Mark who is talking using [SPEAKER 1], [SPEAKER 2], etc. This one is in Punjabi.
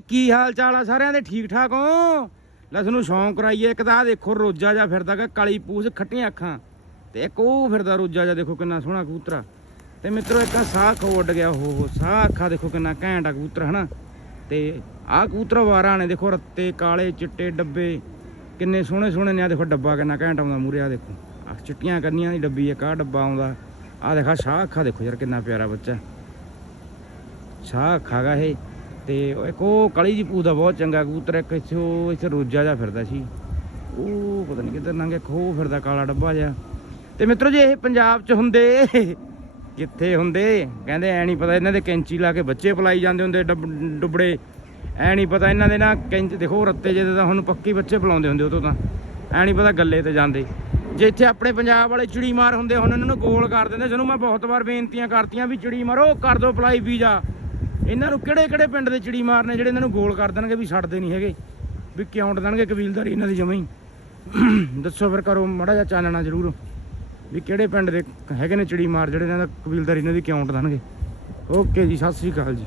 [SPEAKER 1] ਕੀ ਹਾਲ ਚਾਲ ਆ ਸਾਰਿਆਂ ਦੇ? ਠੀਕ ਠਾਕ ਹੋ? ਲੈ ਤੁਹਾਨੂੰ ਸ਼ੌਂਕ ਕਰਾਈਏ, ਇੱਕ ਤਾਂ ਆਹ ਦੇਖੋ ਰੋਜਾ ਜਾ ਫਿਰਦਾ ਕਿ ਕਾਲੀ ਪੂਸ ਖੱਟੀਆਂ ਅੱਖਾਂ। ਤੇ ਇੱਕ ਉਹ ਫਿਰਦਾ ਰੋਜਾ ਜਾ ਦੇਖੋ ਕਿੰਨਾ ਸੋਹਣਾ ਕਬੂਤਰਾ ਤੇ ਮਿੱਤਰੋ, ਇੱਕ ਸਾਹ ਖੋ ਉੱਡ ਗਿਆ ਉਹ ਹੋ, ਸਾਹ ਅੱਖਾਂ ਦੇਖੋ ਕਿੰਨਾ ਘੈਂਟ ਆ ਕਬੂਤਰ, ਹਨਾ? ਤੇ ਆਹ ਕਬੂਤਰ ਵਾਰਾਂ ਨੇ, ਦੇਖੋ ਰੱਤੇ, ਕਾਲੇ, ਚਿੱਟੇ, ਡੱਬੇ, ਕਿੰਨੇ ਸੋਹਣੇ ਸੋਹਣੇ ਨੇ ਆ ਦੇਖੋ ਡੱਬਾ ਕਿੰਨਾ ਘੈਂਟ ਆਉਂਦਾ ਮੂਰੇ ਆ ਦੇਖੋ। ਆ ਚਿੱਟੀਆਂ ਕੰਨੀਆਂ ਦੀ ਡੱਬੀ ਇੱਕ ਆ ਡੱਬਾ ਆਉਂਦਾ। ਆ ਦੇਖਾ ਸਾਹ ਅੱਖਾਂ ਦੇਖੋ ਯਾਰ, ਕਿੰਨਾ ਪਿਆਰਾ ਬੱਚਾ। ਸਾਹ ਖਾਗਾ ਇਹ। ਤੇ ਇੱਕ ਉਹ ਕਾਲੀ ਜੀ ਪੂ ਦਾ ਬਹੁਤ ਚੰਗਾ ਕਬੂਤਰ ਇੱਕ ਇੱਥੇ ਉਹ ਇੱਥੇ ਰੋਜਾ ਜਾ ਫਿਰਦਾ ਸੀ। ਉਹ ਪਤਾ ਨਹੀਂ ਕਿੱਧਰ ਲੰਘੇ ਖੋ ਫਿਰਦਾ ਕਾਲਾ ਡੱਬਾ ਜਿਹਾ। ਤੇ ਮਿੱਤਰੋ ਜੇ, ਇਹ ਪੰਜਾਬ 'ਚ ਹੁੰਦੇ, ਕਿੱਥੇ ਹੁੰਦੇ? ਕਹਿੰਦੇ ਐ ਨਹੀਂ ਪਤਾ, ਇਹਨਾਂ ਦੇ ਕੈਂਚੀ ਲਾ ਕੇ ਬੱਚੇ ਪਲਾਈ ਜਾਂਦੇ ਹੁੰਦੇ, ਡੱਬ- ਡੁੱਬੜੇ। ਐ ਨਹੀਂ ਪਤਾ, ਇਹਨਾਂ ਦੇ ਨਾ ਕੈਂਚ, ਦੇਖੋ ਰੱਤੇ ਜਿਹਦੇ ਤਾਂ ਹੁਣ ਪੱਕੀ ਬੱਚੇ ਪਲਾਉਂਦੇ ਹੁੰਦੇ ਉਹ ਤੋਂ। ਤਾਂ ਐ ਨਹੀਂ ਪਤਾ ਗੱਲੇ ਤੇ ਜਾਂਦੇ। ਜੇ ਇੱਥੇ ਆਪਣੇ ਪੰਜਾਬ ਵਾਲੇ ਚਿੜੀ ਮਾਰ ਹੁੰਦੇ, ਹੁਣ ਇਹਨਾਂ ਨੂੰ ਗੋਲ ਕਰ ਦਿੰਦੇ। ਜਿਹਨੂੰ ਮੈਂ ਬਹੁਤ ਵਾਰ ਬੇਨਤੀਆਂ ਕਰਤੀਆਂ ਵੀ ਚਿੜੀ ਮਾਰੋ ਕਰ ਦਿਓ ਪਲਾਈ ਵੀਜ਼ਾ। ਇਹਨਾਂ ਨੂੰ ਕਿਹੜੇ ਕਿਹੜੇ ਪਿੰਡ ਦੇ ਚਿੜੀ ਮਾਰਨੇ ਜਿਹੜੇ ਇਹਨਾਂ ਨੂੰ ਗੋਲ ਕਰ ਦੇਣਗੇ ਵੀ ਛੱਡਦੇ ਨਹੀਂ ਹੈਗੇ, ਵੀ ਕਿਉਂ ਉੱਡ ਦੇਣਗੇ ਕਬੀਲਦਾਰੀ ਇਹਨਾਂ ਦੀ ਜਮਾਂ ਹੀ। ਦੱਸੋ ਫਿਰ ਕਰੋ, ਮੜਾ ਜਿਹਾ ਚਾਨਣਾ ਜ਼ਰੂਰ, ਵੀ ਕਿਹੜੇ ਪਿੰਡ ਦੇ ਹੈਗੇ ਨੇ ਚਿੜੀ ਮਾਰ ਜਿਹੜੇ ਇਹਨਾਂ ਦਾ ਕਬੀਲਦਾਰੀ ਇਹਨਾਂ ਦੀ ਕਿਉਂ ਉੱਡ ਦੇਣਗੇ। ਓਕੇ ਜੀ, ਸਤਿ ਸ੍ਰੀ ਅਕਾਲ ਜੀ।